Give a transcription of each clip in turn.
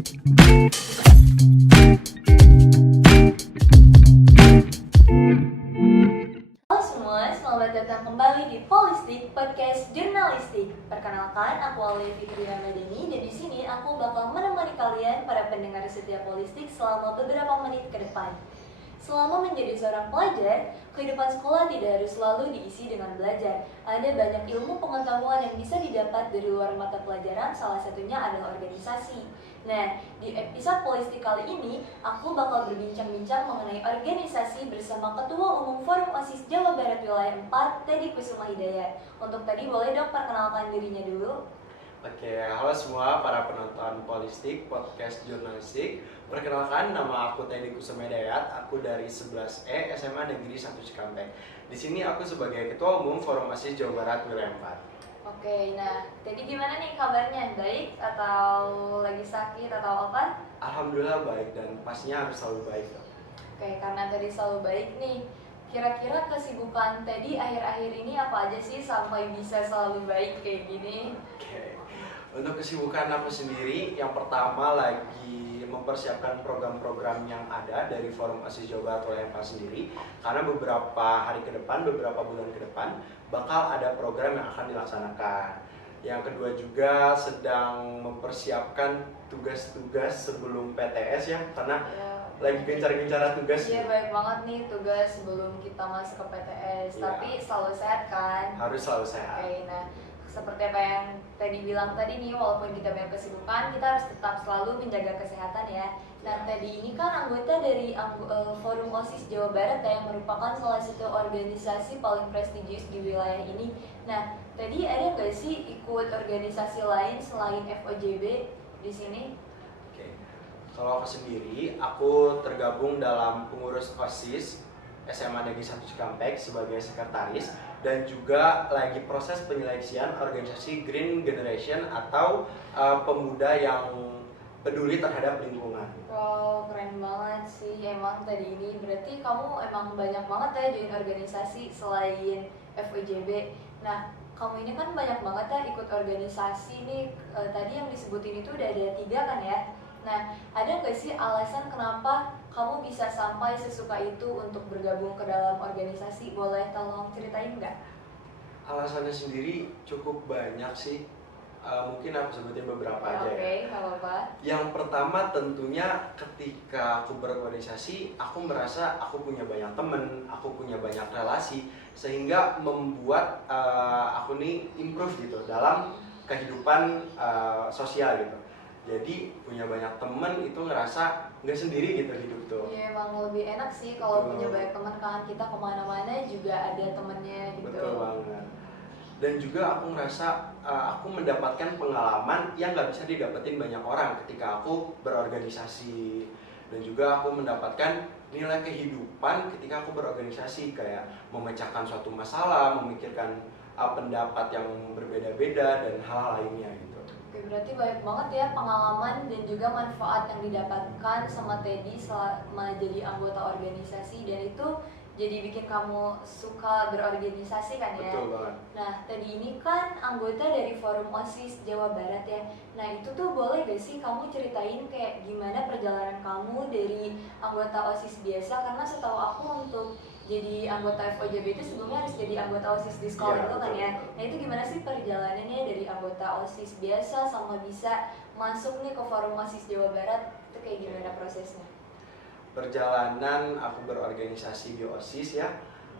Halo semua, selamat datang kembali di Polistik Podcast Jurnalistik. Perkenalkan, aku Aulia Fitria Madani dan di sini aku bakal menemani kalian para pendengar setia Polistik selama beberapa menit ke depan. Selama menjadi seorang pelajar, kehidupan sekolah tidak harus selalu diisi dengan belajar. Ada banyak ilmu pengetahuan yang bisa didapat dari luar mata pelajaran, salah satunya adalah organisasi. Nah, di episode Polistik kali ini, aku bakal berbincang-bincang mengenai organisasi bersama Ketua Umum Forum OSIS Jawa Barat Wilayah 4, Teddy Kusuma Hidayat. Untuk Teddy, boleh dong perkenalkan dirinya dulu? Oke, halo semua para penonton Polistik Podcast Jurnalistik. Perkenalkan, nama aku Teddy Kusuma Hidayat. Aku dari 11E SMA Negeri 1 Cikampek. Di sini aku sebagai Ketua Umum Forum OSIS Jawa Barat Wilayah 4. Oke, nah Teddy gimana nih kabarnya? Baik atau lagi sakit atau apa? Alhamdulillah baik dan pastinya harus selalu baik. Oke, karena Teddy selalu baik nih, kira-kira kesibukan Teddy akhir-akhir ini apa aja sih sampai bisa selalu baik kayak gini? Oke, untuk kesibukan aku sendiri, yang pertama lagi mempersiapkan program-program yang ada dari Forum OSIS Jawa Barat Wilayah 4 sendiri. Karena beberapa hari ke depan, beberapa bulan ke depan, bakal ada program yang akan dilaksanakan. Yang kedua juga sedang mempersiapkan tugas-tugas sebelum PTS ya, karena lagi gencar-gencaran tugas. Iya, banyak banget nih tugas sebelum kita masuk ke PTS. Iya. Tapi selalu sehat kan? Harus selalu sehat. Oke, nah seperti apa yang Teddy bilang tadi nih, walaupun kita banyak kesibukan, kita harus tetap selalu menjaga kesehatan ya. Nah, Teddy ini kan anggota dari Forum OSIS Jawa Barat yang merupakan salah satu organisasi paling prestisius di wilayah ini. Nah, Teddy ada nggak sih ikut organisasi lain selain FOJB di sini? Oke. Kalau aku sendiri, aku tergabung dalam pengurus OSIS SMA Negeri 1 Cikampek sebagai sekretaris dan juga lagi proses penyeleksian organisasi Green Generation atau pemuda yang peduli terhadap lingkungan. Wow, keren banget sih emang tadi ini. Berarti kamu emang banyak banget ya join organisasi selain FOJB. Nah, kamu ini kan banyak banget ya ikut organisasi nih. Tadi yang disebutin itu udah ada 3 kan ya? Nah, ada nggak sih alasan kenapa kamu bisa sampai sesuka itu untuk bergabung ke dalam organisasi? Boleh tolong ceritain nggak? Alasannya sendiri cukup banyak sih. Mungkin aku sebutin beberapa aja ya. Oke, nggak apa-apa. Yang pertama tentunya ketika aku berorganisasi, aku merasa aku punya banyak temen, aku punya banyak relasi, sehingga membuat aku nih improve gitu dalam kehidupan sosial gitu. Jadi punya banyak temen itu ngerasa nggak sendiri gitu hidup tuh. Iya, emang lebih enak sih kalau Betul. punya banyak teman kan, kita kemana-mana juga ada temennya gitu. Betul banget. Dan juga aku ngerasa aku mendapatkan pengalaman yang nggak bisa didapetin banyak orang ketika aku berorganisasi. Dan juga aku mendapatkan nilai kehidupan ketika aku berorganisasi, kayak memecahkan suatu masalah, memikirkan pendapat yang berbeda-beda dan hal lainnya gitu. Oke, berarti banyak banget ya pengalaman dan juga manfaat yang didapatkan sama Teddy selama jadi anggota organisasi, dan itu jadi bikin kamu suka berorganisasi kan ya? Betul banget. Nah, Teddy ini kan anggota dari Forum OSIS Jawa Barat ya. Nah, itu tuh boleh gak sih kamu ceritain kayak gimana perjalanan kamu dari anggota OSIS biasa? Karena setahu aku untuk jadi anggota FOJB itu sebelumnya harus jadi anggota OSIS di sekolah Iya, dulu kan betul. ya. Nah, itu gimana sih perjalanannya dari anggota OSIS biasa sama bisa masuk nih ke Forum OSIS Jawa Barat? Itu kayak gimana prosesnya? Perjalanan aku berorganisasi di OSIS ya,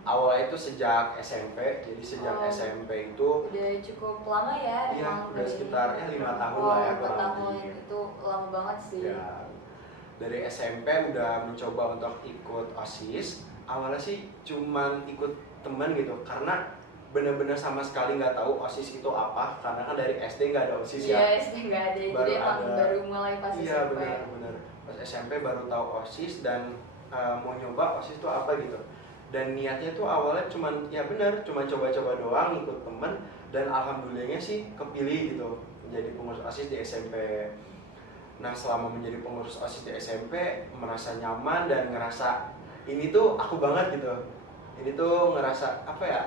awalnya itu sejak SMP. Jadi sejak SMP itu Udah cukup lama ya? iya, emang udah dari- sekitar 5 tahun lah ya 4 kurang tahun lebih. itu lama banget sih. Ya, dari SMP udah mencoba untuk ikut OSIS. Awalnya sih cuman ikut temen gitu, karena bener-bener sama sekali nggak tahu OSIS itu apa, karena kan dari SD nggak ada OSIS ya. Iya, SD nggak ada, Baru jadi emang ada. baru mulai pas Iya, SMP. bener-bener pas SMP baru tahu OSIS dan mau nyoba OSIS itu apa gitu. Dan niatnya tuh awalnya cuman ya bener, cuma coba-coba doang ikut temen, dan alhamdulillahnya sih kepilih gitu menjadi pengurus OSIS di SMP. Nah, selama menjadi pengurus OSIS di SMP merasa nyaman dan ngerasa ini tuh aku banget gitu. Ini tuh ngerasa apa ya,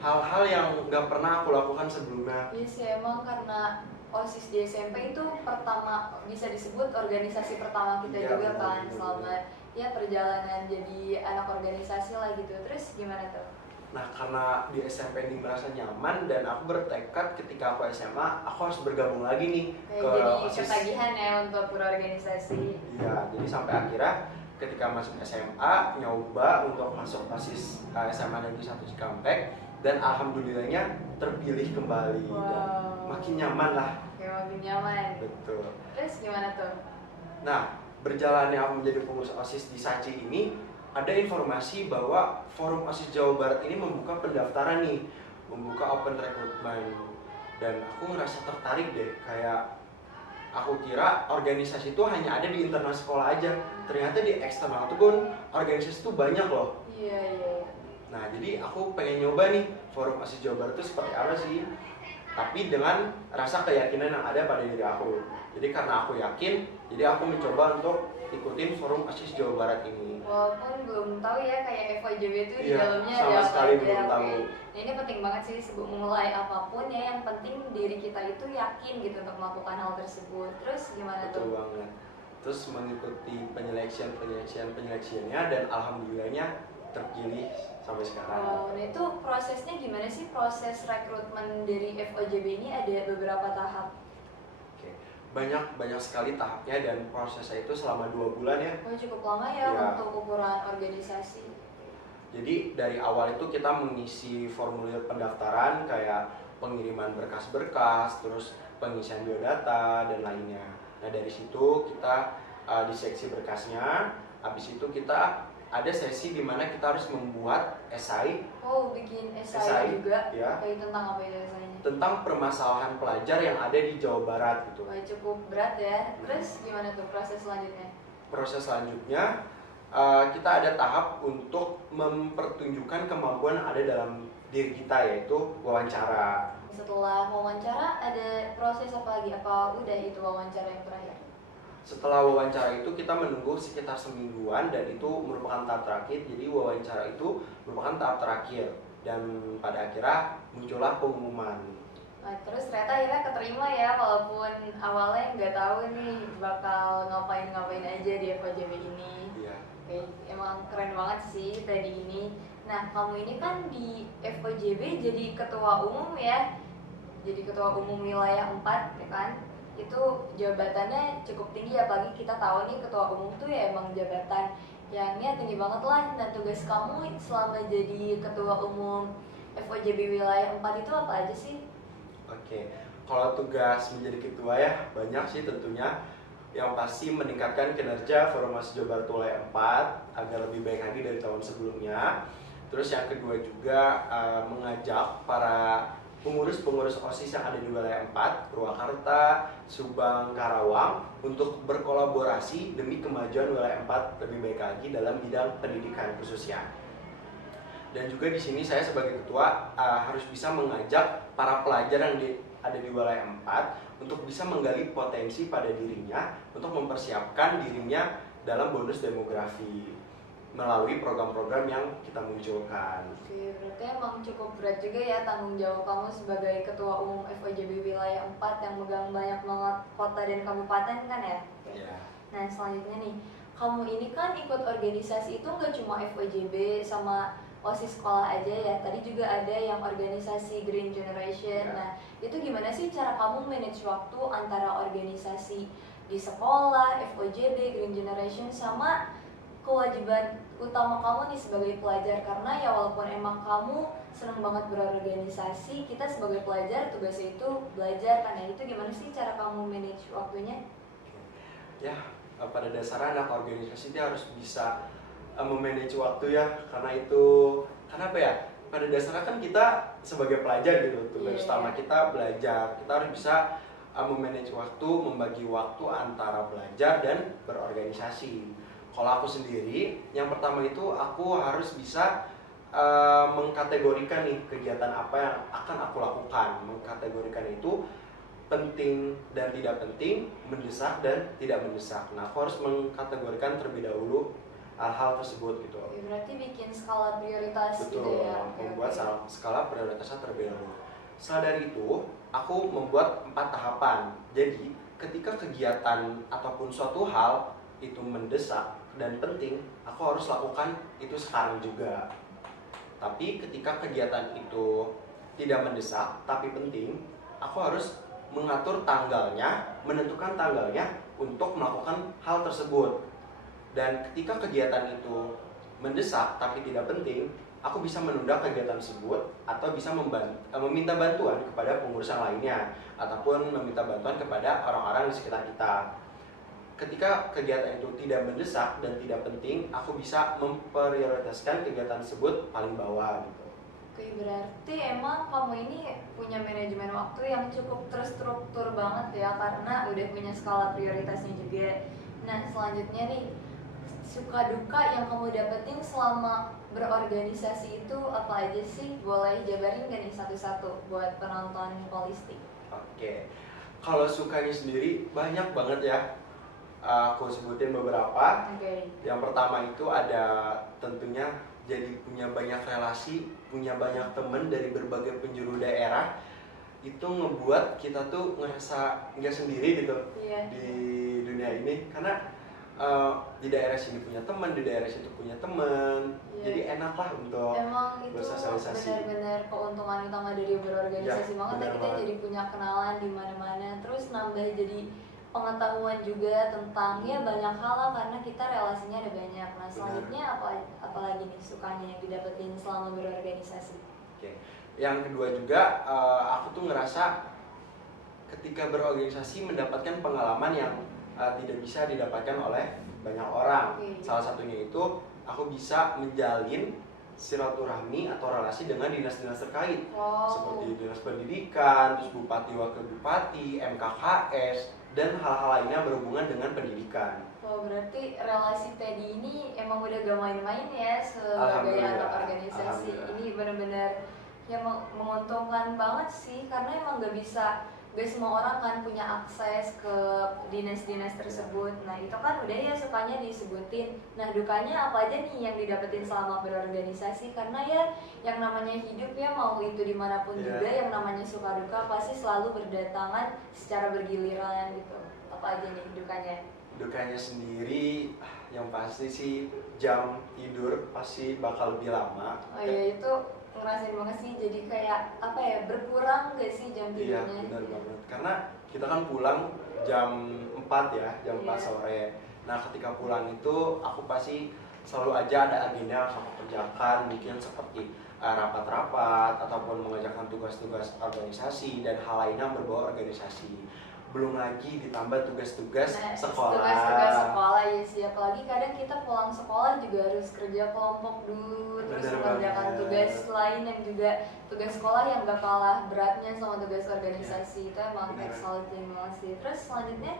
hal-hal yang nggak pernah aku lakukan sebelumnya. Iya sih, emang karena OSIS di SMP itu pertama, bisa disebut organisasi pertama kita Iya, juga benar, kan, benar, selama benar. ya perjalanan jadi anak organisasi lah gitu. Terus gimana tuh? Nah, karena di SMP ini merasa nyaman dan aku bertekad ketika aku SMA, aku harus bergabung lagi nih Kayak ke jadi OSIS. ketagihan ya untuk berorganisasi. Iya, jadi sampai akhirnya ketika masuk SMA nyoba untuk masuk OSIS SMA Negeri 1 Cikampek dan alhamdulillahnya terpilih kembali dan Wow. makin nyaman lah. Kayak makin nyaman. Betul. Terus gimana tuh? Nah, berjalannya aku menjadi pengurus OSIS di SACI ini, ada informasi bahwa Forum OSIS Jawa Barat ini membuka pendaftaran nih, membuka open recruitment. Dan aku ngerasa tertarik deh, kayak aku kira organisasi itu hanya ada di internal sekolah aja. Ternyata di eksternal tuh pun organisasi itu banyak loh. Iya, iya. Nah, jadi aku pengen nyoba nih Forum OSIS Jawa Barat itu seperti apa sih? Tapi dengan rasa keyakinan yang ada pada diri aku. Jadi karena aku yakin, jadi aku mencoba untuk ikutin Forum OSIS Jawa Barat ini. Walaupun belum tahu ya kayak FYJB itu di Iya, dalamnya sama ada apa sekali aja. belum tahu. Oke. Nah, ini penting banget sih sebelum mulai apapun ya, yang penting diri kita itu yakin gitu untuk melakukan hal tersebut. Terus gimana Betul tuh? banget. Terus mengikuti penyeleksiannya dan alhamdulillahnya terpilih sampai sekarang. Wow, nah itu prosesnya gimana sih, proses rekrutmen dari FOJB ini ada beberapa tahap? Oke. Banyak sekali tahapnya dan prosesnya itu selama 2 bulan ya. Oh, cukup lama ya Iya. untuk ukuran organisasi. Jadi dari awal itu kita mengisi formulir pendaftaran kayak pengiriman berkas-berkas, terus pengisian biodata dan lainnya. Nah dari situ kita di seksi berkasnya, habis itu kita ada sesi di mana kita harus membuat esai Oh, bikin Esai, esai juga? ya. Kayak tentang apa itu esainya? tentang permasalahan pelajar yang ada di Jawa Barat gitu. Wah, cukup berat ya. Terus gimana tuh proses selanjutnya? Proses selanjutnya kita ada tahap untuk mempertunjukkan kemampuan yang ada dalam diri kita, yaitu wawancara. Setelah wawancara ada proses apa lagi? Apa udah itu wawancara yang terakhir? Setelah wawancara itu kita menunggu sekitar semingguan dan itu merupakan tahap terakhir. Jadi wawancara itu merupakan tahap terakhir dan pada akhirnya muncullah pengumuman. Nah, terus ternyata akhirnya keterima ya, walaupun awalnya nggak tahu nih bakal ngapain-ngapain aja di FOJB ini. Iya. Oke, emang keren banget sih tadi ini. Nah, kamu ini kan di FOJB jadi ketua umum ya. Jadi ketua umum wilayah 4 ya kan. Itu jabatannya cukup tinggi, apalagi kita tahu nih ketua umum tuh ya emang jabatan yang ya tinggi banget lah. Nah, tugas kamu selama jadi ketua umum FOJB wilayah 4 itu apa aja sih? Oke, kalau tugas menjadi ketua ya banyak sih tentunya. Yang pasti meningkatkan kinerja Forum OSIS Jawa Barat Wilayah 4 agar lebih baik lagi dari tahun sebelumnya. Terus yang kedua juga mengajak para pengurus-pengurus OSIS yang ada di wilayah 4, Purwakarta, Subang, Karawang untuk berkolaborasi demi kemajuan wilayah 4 lebih baik lagi dalam bidang pendidikan khususnya. Dan juga di sini saya sebagai ketua harus bisa mengajak para pelajar yang ada di wilayah 4 untuk bisa menggali potensi pada dirinya untuk mempersiapkan dirinya dalam bonus demografi melalui program-program yang kita munculkan. Oke, berarti emang cukup berat juga ya tanggung jawab kamu sebagai ketua umum FOJB wilayah 4 yang megang banyak banget kota dan kabupaten kan ya? Ya. Nah, selanjutnya nih, kamu ini kan ikut organisasi itu nggak cuma FOJB sama OSIS sekolah aja ya, tadi juga ada yang organisasi Green Generation. Ya. Nah, itu gimana sih cara kamu manage waktu antara organisasi di sekolah, FOJB, Green Generation, sama kewajiban utama kamu nih sebagai pelajar? Karena ya walaupun emang kamu seneng banget berorganisasi, kita sebagai pelajar tugasnya itu belajar kan ya. Itu gimana sih cara kamu manage waktunya? Ya, pada dasarnya anak organisasi dia harus bisa memanage waktu ya, karena apa ya, pada dasarnya kan kita sebagai pelajar gitu, tugas utama kita belajar, kita harus bisa memanage waktu, membagi waktu antara belajar dan berorganisasi. Kalau aku sendiri, yang pertama itu aku harus bisa mengkategorikan nih kegiatan apa yang akan aku lakukan, mengkategorikan itu penting dan tidak penting, mendesak dan tidak mendesak. Nah, aku harus mengkategorikan terlebih dahulu hal tersebut gitu. Ya, berarti bikin skala prioritas. Betul, gitu ya. membuat skala prioritasnya terlebih dahulu. Setelah dari itu, aku membuat 4 tahapan. Jadi, ketika kegiatan ataupun suatu hal itu mendesak dan penting, aku harus lakukan itu sekarang juga. Tapi ketika kegiatan itu tidak mendesak tapi penting, aku harus mengatur tanggalnya, menentukan tanggalnya untuk melakukan hal tersebut. Dan ketika kegiatan itu mendesak tapi tidak penting, aku bisa menunda kegiatan tersebut atau bisa meminta bantuan kepada pengurus yang lainnya ataupun meminta bantuan kepada orang-orang di sekitar kita. Ketika kegiatan itu tidak mendesak dan tidak penting, aku bisa memprioritaskan kegiatan tersebut paling bawah gitu. Oke, berarti emang kamu ini punya manajemen waktu yang cukup terstruktur banget ya, karena udah punya skala prioritasnya juga. Nah, selanjutnya nih, suka duka yang kamu dapetin selama berorganisasi itu apa aja sih? Boleh jabarin gak nih satu-satu buat penonton Holistik? Oke, kalau sukanya sendiri banyak banget ya. Aku sebutin beberapa. Oke. Yang pertama itu ada tentunya jadi punya banyak relasi, punya banyak teman dari berbagai penjuru daerah. Itu ngebuat kita tuh ngerasa nggak sendiri gitu di dunia ini, karena di daerah sini punya teman, di daerah situ punya teman. Jadi enak lah untuk emang itu bersosialisasi. benar-benar keuntungan utama dari berorganisasi Ya, banget ya, benar kita banget. jadi punya kenalan di mana-mana, terus nambah jadi pengetahuan juga tentang ya banyak hal lah, karena kita relasinya ada banyak. Nah, selanjutnya apa lagi nih sukanya yang didapetin selama berorganisasi? Oke. Yang kedua juga, aku tuh ngerasa ketika berorganisasi mendapatkan pengalaman yang tidak bisa didapatkan oleh banyak orang. Salah satunya itu aku bisa menjalin silaturahmi atau relasi dengan dinas-dinas terkait, seperti dinas pendidikan, terus bupati, wakil bupati, MKKS, dan hal-hal lainnya berhubungan dengan pendidikan. Berarti relasi Teddy ini emang udah gak main-main ya sebagai anak organisasi. Ini benar-benar ya menguntungkan banget sih, karena emang gak semua orang kan punya akses ke dinas-dinas tersebut. Nah, itu kan udah ya sukanya disebutin. Nah, dukanya apa aja nih yang didapetin selama berorganisasi? Karena ya yang namanya hidup ya, mau itu dimanapun juga, yang namanya suka duka pasti selalu berdatangan secara bergiliran gitu. Apa aja nih dukanya? Dukanya sendiri yang pasti sih jam tidur pasti bakal lebih lama. Oh iya, itu ngerasain banget sih, jadi kayak apa ya, berkurang gak sih jam tidurnya? Iya, benar banget. Karena kita kan pulang jam 4 ya, jam 4 sore. Nah, ketika pulang itu aku pasti selalu aja ada agenda yang harus aku kerjakan, mungkin seperti rapat-rapat ataupun mengerjakan tugas-tugas organisasi dan hal lainnya yang berbau organisasi. Belum lagi ditambah tugas-tugas sekolah. Tugas-tugas sekolah ya sih, apalagi kadang kita pulang sekolah juga harus kerja kelompok dulu, terus mengerjakan tugas lain yang juga tugas sekolah yang gak kalah beratnya sama tugas organisasi. Itu emang exciting banget sih. Terus selanjutnya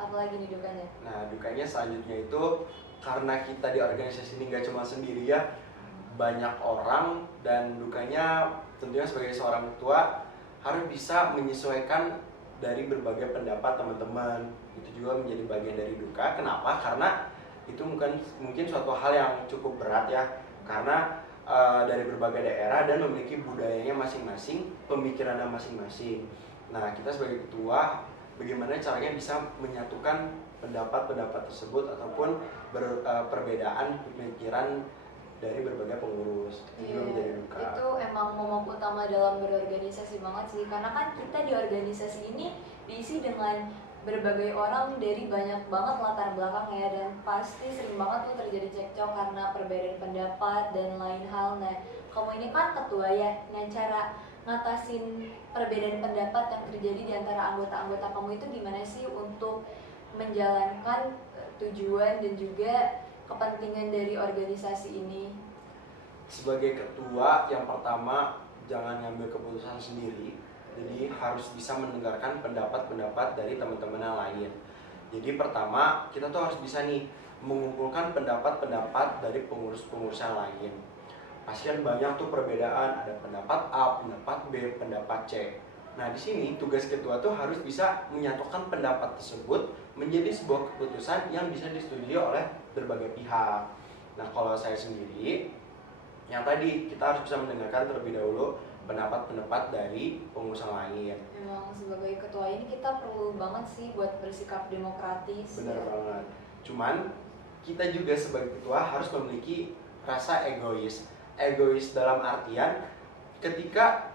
apa lagi nih dukanya? Nah, dukanya selanjutnya itu karena kita di organisasi ini gak cuma sendiri ya, banyak orang, dan dukanya tentunya sebagai seorang ketua harus bisa menyesuaikan dari berbagai pendapat teman-teman. Itu juga menjadi bagian dari duka. Kenapa? Karena itu mungkin suatu hal yang cukup berat ya, karena dari berbagai daerah dan memiliki budayanya masing-masing, pemikirannya masing-masing. Nah, kita sebagai ketua bagaimana caranya bisa menyatukan pendapat-pendapat tersebut ataupun perbedaan pemikiran dari berbagai pengurus. Itu menjadi duka. Itu emang momok utama dalam berorganisasi banget sih, karena kan kita di organisasi ini diisi dengan berbagai orang dari banyak banget latar belakang ya, dan pasti sering banget tuh terjadi cekcok karena perbedaan pendapat dan lain hal. Nah, kamu ini kan ketua ya, nah cara ngatasin perbedaan pendapat yang terjadi di antara anggota-anggota kamu itu gimana sih untuk menjalankan tujuan dan juga kepentingan dari organisasi ini? Sebagai ketua, yang pertama jangan ngambil keputusan sendiri. Jadi harus bisa mendengarkan pendapat-pendapat dari teman-teman yang lain. Jadi pertama, kita tuh harus bisa nih mengumpulkan pendapat-pendapat dari pengurus-pengurus yang lain. Pasti kan banyak tuh perbedaan, ada pendapat A, pendapat B, pendapat C. Nah, di sini tugas ketua tuh harus bisa menyatukan pendapat tersebut menjadi sebuah keputusan yang bisa disetujui oleh berbagai pihak. Nah, kalau saya sendiri, yang tadi kita harus bisa mendengarkan terlebih dahulu pendapat-pendapat dari pengurus lain. Memang sebagai ketua ini kita perlu banget sih buat bersikap demokratis. Benar banget. Cuman kita juga sebagai ketua harus memiliki rasa egois. Egois dalam artian ketika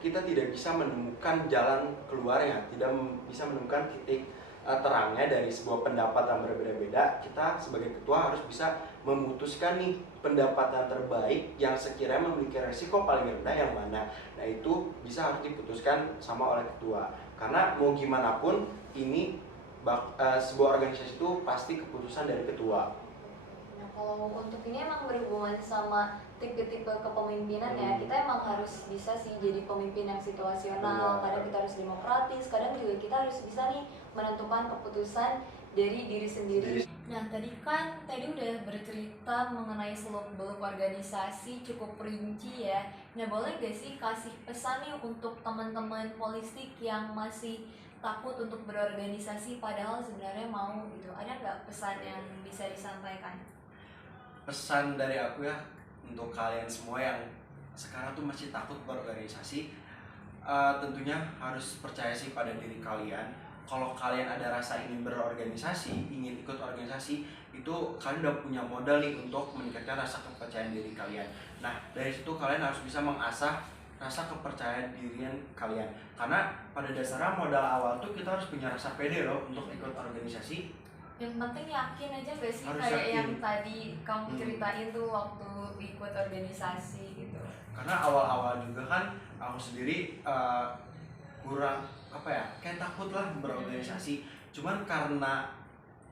kita tidak bisa menemukan jalan keluarnya, tidak bisa menemukan titik terangnya dari sebuah pendapat yang berbeda-beda, kita sebagai ketua harus bisa memutuskan nih pendapat yang terbaik yang sekiranya memiliki resiko paling rendah yang mana. Nah itu bisa harus diputuskan sama oleh ketua, karena mau gimana pun ini sebuah organisasi itu pasti keputusan dari ketua. Nah kalau untuk ini emang berhubungan sama tipe-tipe kepemimpinan ya, kita emang harus bisa sih jadi pemimpin yang situasional. Kadang kita harus demokratis, kadang juga kita harus bisa nih menentukan keputusan dari diri sendiri. Nah tadi udah bercerita mengenai seluk-beluk organisasi cukup rinci ya. Nah boleh gak sih kasih pesan nih untuk teman-teman Polistik yang masih takut untuk berorganisasi padahal sebenarnya mau gitu? Ada nggak pesan yang bisa disampaikan? Pesan dari aku ya untuk kalian semua yang sekarang tuh masih takut berorganisasi, tentunya harus percaya sih pada diri kalian. Kalau kalian ada rasa ingin berorganisasi, ingin ikut organisasi, itu kalian udah punya modal nih untuk meningkatkan rasa kepercayaan diri kalian. Nah dari situ kalian harus bisa mengasah rasa kepercayaan diri kalian, karena pada dasarnya modal awal tuh kita harus punya rasa pede loh untuk ikut organisasi. Yang penting yakin aja gak sih, Harus kayak yakin. yang tadi kamu ceritain tuh waktu ikut organisasi gitu. Karena awal-awal juga kan aku sendiri kurang kayak takut lah berorganisasi. Cuman karena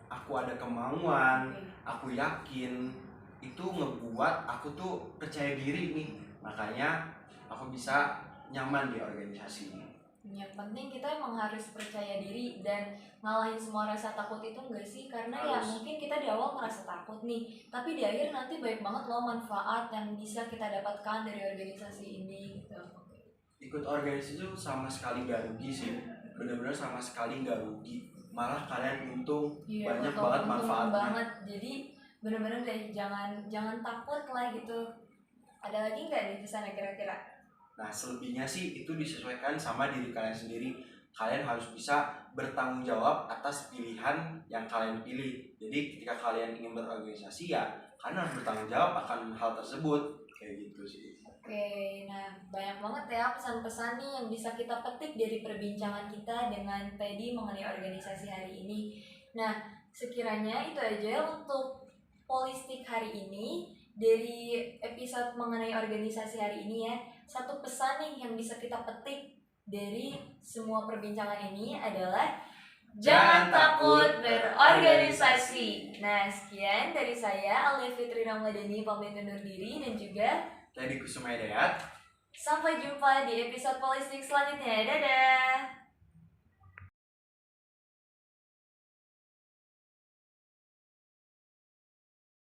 aku ada kemauan, aku yakin, itu ngebuat aku tuh percaya diri nih, makanya aku bisa nyaman di organisasi ini. Yang penting kita emang harus percaya diri dan ngalahin semua rasa takut itu enggak sih, karena ya mungkin kita di awal merasa takut nih, tapi di akhir nanti banyak banget loh manfaat yang bisa kita dapatkan dari organisasi ini gitu. Ikut organisasi itu sama sekali gak rugi sih, benar-benar sama sekali gak rugi, malah kalian untung. Iya, banyak banget manfaatnya banget. Jadi benar-benar deh jangan takut lah gitu. Ada lagi nggak nih pesannya kira-kira? Nah selebihnya sih itu disesuaikan sama diri kalian sendiri. Kalian harus bisa bertanggung jawab atas pilihan yang kalian pilih. Jadi ketika kalian ingin berorganisasi ya kalian harus bertanggung jawab akan hal tersebut. Kayak gitu sih. Oke, nah banyak banget ya pesan-pesan nih yang bisa kita petik dari perbincangan kita dengan Teddy mengenai organisasi hari ini. Nah sekiranya itu aja untuk Polistik hari ini. Dari episode mengenai organisasi hari ini ya, satu pesan nih yang bisa kita petik dari semua perbincangan ini adalah jangan takut berorganisasi. Nah sekian dari saya Alia Fitri Ramadhani pamit undur diri, dan juga Teddy Kusuma Hidayat. sampai jumpa di episode Polistik selanjutnya. Dadah.